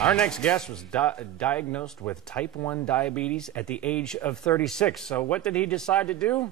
Our next guest was diagnosed with type 1 diabetes at the age of 36. So what did he decide to do?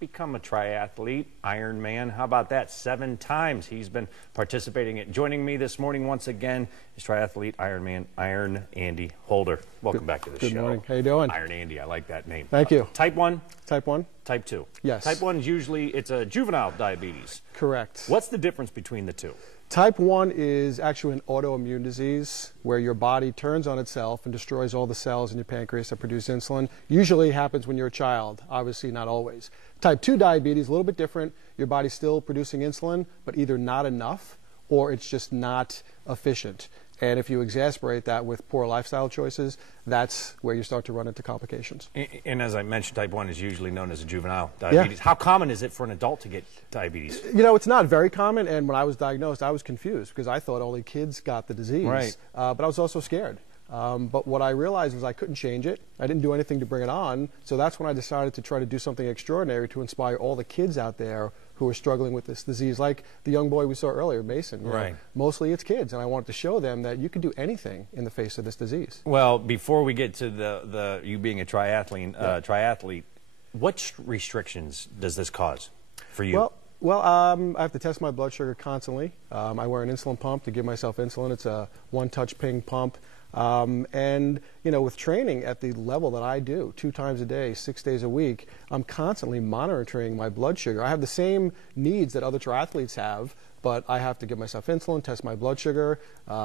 Become a triathlete, Ironman. How about that? 7 times he's been participating in. Joining me this morning once again is triathlete, Ironman, Iron Andy Holder. Welcome back to the show. Good morning. How you doing? Iron Andy, I like that name. Thank you. Type 1? Type 1? Type 2? Yes. Type 1 is usually, it's a juvenile diabetes. Correct. What's the difference between the two? Type 1 is actually an autoimmune disease where your body turns on itself and destroys all the cells in your pancreas that produce insulin. Usually happens when you're a child, obviously not always. Type 2 diabetes, a little bit different. Your body's still producing insulin, but either not enough or it's just not efficient. And if you exacerbate that with poor lifestyle choices, that's where you start to run into complications. And as I mentioned, type 1 is usually known as a juvenile diabetes. Yeah. How common is it for an adult to get diabetes? You know, it's not very common, and when I was diagnosed, I was confused because I thought only kids got the disease. Right. But I was also scared. But what I realized was I couldn't change it. I didn't do anything to bring it on. So that's when I decided to try to do something extraordinary to inspire all the kids out there who are struggling with this disease, like the young boy we saw earlier, Mason. Right. Mostly it's kids, and I wanted to show them that you can do anything in the face of this disease. Well, before we get to you being a triathlete, what restrictions does this cause for you? Well, I have to test my blood sugar constantly. I wear an insulin pump to give myself insulin. It's a one-touch ping pump. And, you know, with training at the level that I do, 2 times a day, 6 days a week, I'm constantly monitoring my blood sugar. I have the same needs that other triathletes have, but I have to give myself insulin, test my blood sugar,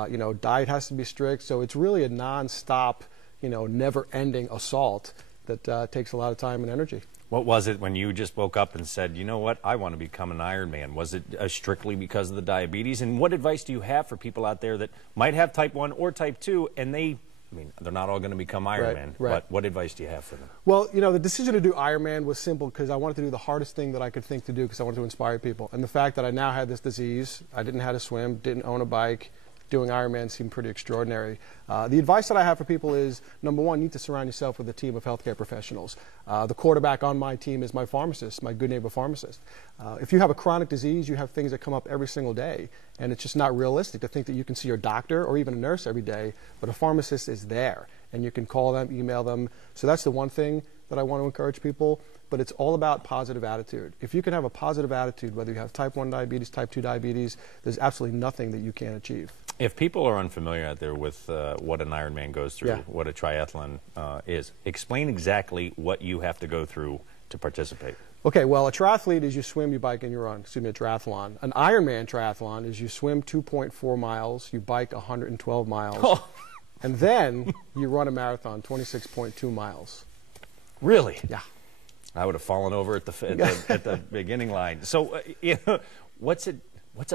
you know, diet has to be strict. So it's really a non-stop, you know, never-ending assault that takes a lot of time and energy. What was it when you just woke up and said, you know what, I want to become an Ironman? Was it strictly because of the diabetes? And what advice do you have for people out there that might have type 1 or type 2 and they're not all going to become Ironman, right. but what advice do you have for them? Well, you know, the decision to do Ironman was simple because I wanted to do the hardest thing that I could think to do because I wanted to inspire people. And the fact that I now had this disease, I didn't know how to swim, didn't own a bike, doing Ironman seemed pretty extraordinary. The advice that I have for people is, number one, you need to surround yourself with a team of healthcare professionals. The quarterback on my team is my pharmacist, my good neighbor pharmacist. If you have a chronic disease, you have things that come up every single day, and it's just not realistic to think that you can see your doctor or even a nurse every day, but a pharmacist is there, and you can call them, email them. So that's the one thing that I want to encourage people, but it's all about positive attitude. If you can have a positive attitude, whether you have type 1 diabetes, type 2 diabetes, there's absolutely nothing that you can't achieve. If people are unfamiliar out there with what an Ironman goes through, what a triathlon is, explain exactly what you have to go through to participate. Okay, well, a triathlete is you swim, you bike, and you run. Excuse me, a triathlon. An Ironman triathlon is you swim 2.4 miles, you bike 112 miles, and then you run a marathon, 26.2 miles. Really? Yeah. I would have fallen over at the beginning line. So, you know, what's it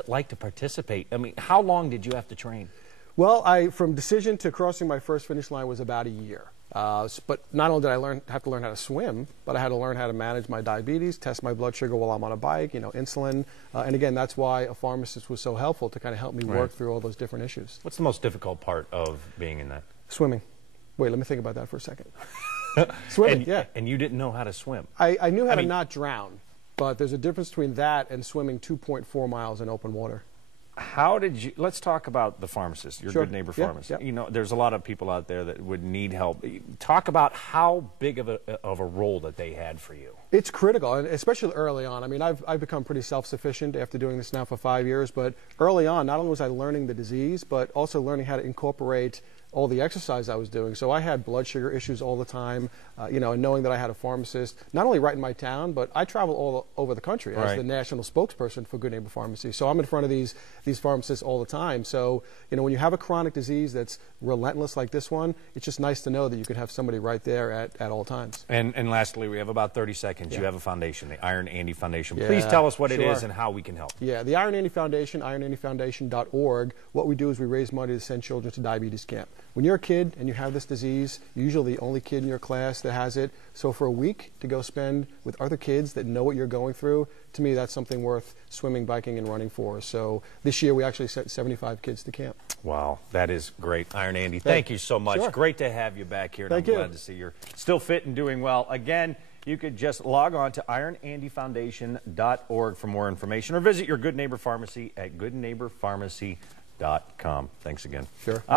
like to participate? I mean, how long did you have to train? Well, from decision to crossing my first finish line was about a year. But not only did I have to learn how to swim, but I had to learn how to manage my diabetes, test my blood sugar while I'm on a bike, you know, insulin. And again, that's why a pharmacist was so helpful to kind of help me work through all those different issues. What's the most difficult part of being in that? Swimming. Wait, let me think about that for a second. Swimming, yeah. And you didn't know how to swim? I knew how to not drown, but there's a difference between that and swimming 2.4 miles in open water. How did you, let's talk about the pharmacist, your good neighbor pharmacist. Yeah. You know, there's a lot of people out there that would need help. Talk about how big of a role that they had for you. It's critical, and especially early on. I mean, I've become pretty self-sufficient after doing this now for 5 years, but early on, not only was I learning the disease, but also learning how to incorporate all the exercise I was doing. So I had blood sugar issues all the time, you know, and knowing that I had a pharmacist, not only right in my town, but I travel all over the country as the national spokesperson for Good Neighbor Pharmacy. So I'm in front of these pharmacists all the time. So, you know, when you have a chronic disease that's relentless like this one, it's just nice to know that you can have somebody right there at all times. And lastly, we have about 30 seconds. You have a foundation, the Iron Andy Foundation. Please tell us what it is and how we can help. Yeah, the Iron Andy Foundation, ironandyfoundation.org. What we do is we raise money to send children to diabetes camp. When you're a kid and you have this disease, you're usually the only kid in your class that has it. So for a week to go spend with other kids that know what you're going through, to me that's something worth swimming, biking, and running for. So this year we actually sent 75 kids to camp. Wow, that is great. Iron Andy, thank you so much. Great to have you back here. And I'm glad to see you're still fit and doing well. Again, you could just log on to ironandyfoundation.org for more information or visit your Good Neighbor Pharmacy at goodneighborpharmacy.com. Thanks again. Sure. Thank you.